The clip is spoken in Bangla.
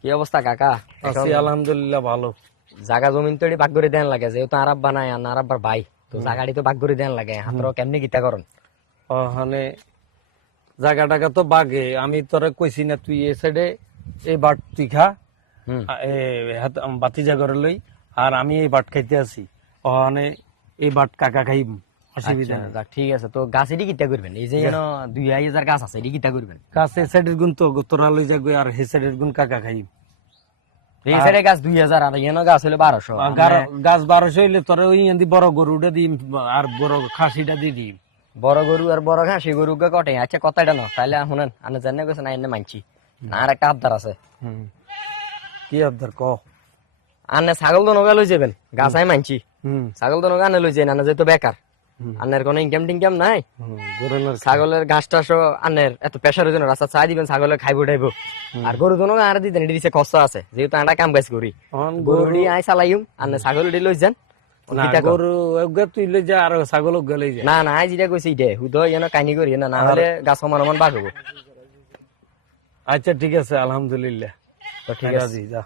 কি অবস্থা কাকা? আছি আলহামদুলিল্লাহ ভালো। জাগা জমিন তো ভাগ করে দেন লাগে, যেহেতু আর আব্বা নাই আর আব্বার ভাই, তো জাগাড়ি তো ভাগ করে দেন লাগে। হাতরা কেমনি গীতা করেন? ওখানে জায়গা টাকা তো বাগে, আমি তোরে কইছি না তুই এ সাইডে এই বাট তুই খা, হুম। বাতি জাগরে লই, আর আমি এই বাট খাইতে আছি। ওখানে এই বাট কাকা খাইম, অসুবিধা নেই। আচ্ছা, ঠিক আছে। তো গাছ এটি গীতা করবেন, এই যে 2000 গাছ আছে এটি গীতা করবেন। গাছ এই সাইডের গুণ তো তোরা লই যাগো, আর হে সাইডের গুণ কাকা খাইম। এই সাইডে গাছ 2000 আর এখানে গাছ হলো 1200। গাছ 1200 হইলে তোরে ওই এন্দি বড় গরুটা দিম, আর বড় খাসিটা দিয়ে দিম। বড় গরু আর বড় ঘাসি গরু কটে। আচ্ছা কথাটা না তাহলে শুনেন, আমি জানি গেছে না এনে মানছি না, আর একটা আবদার আছে। কি আবদার ক? আনে ছাগল তো নগা লই যাবেন, গাছ আমি মানছি। হুম ছাগল তো নগা আনে লই যাই না, যেহেতু বেকার আন্নের কোনো ইনকাম টিনকাম নাই। ছাগলের ঘাস টাস আন্নের এত প্রেশারের জন্য রাস্তা চাই দিবেন, ছাগলে খাইবো টাইবো। আর গরু তো নগা আর দিতেন, এটি দিচ্ছে খরচা আছে, যেহেতু আমরা কাম কাজ করি। গরু আই চালাইম, আন্নে ছাগল এটি লই যান। গরু তুই লই যা, আর ছাগল গেলেই যা। না না, আই যেটা কইছি দে হুদো কাহিনী করি না, না হলে গাছ সমান সমান বাঘ হবো। আচ্ছা ঠিক আছে আলহামদুলিল্লাহ, তো ঠিক আছে যা।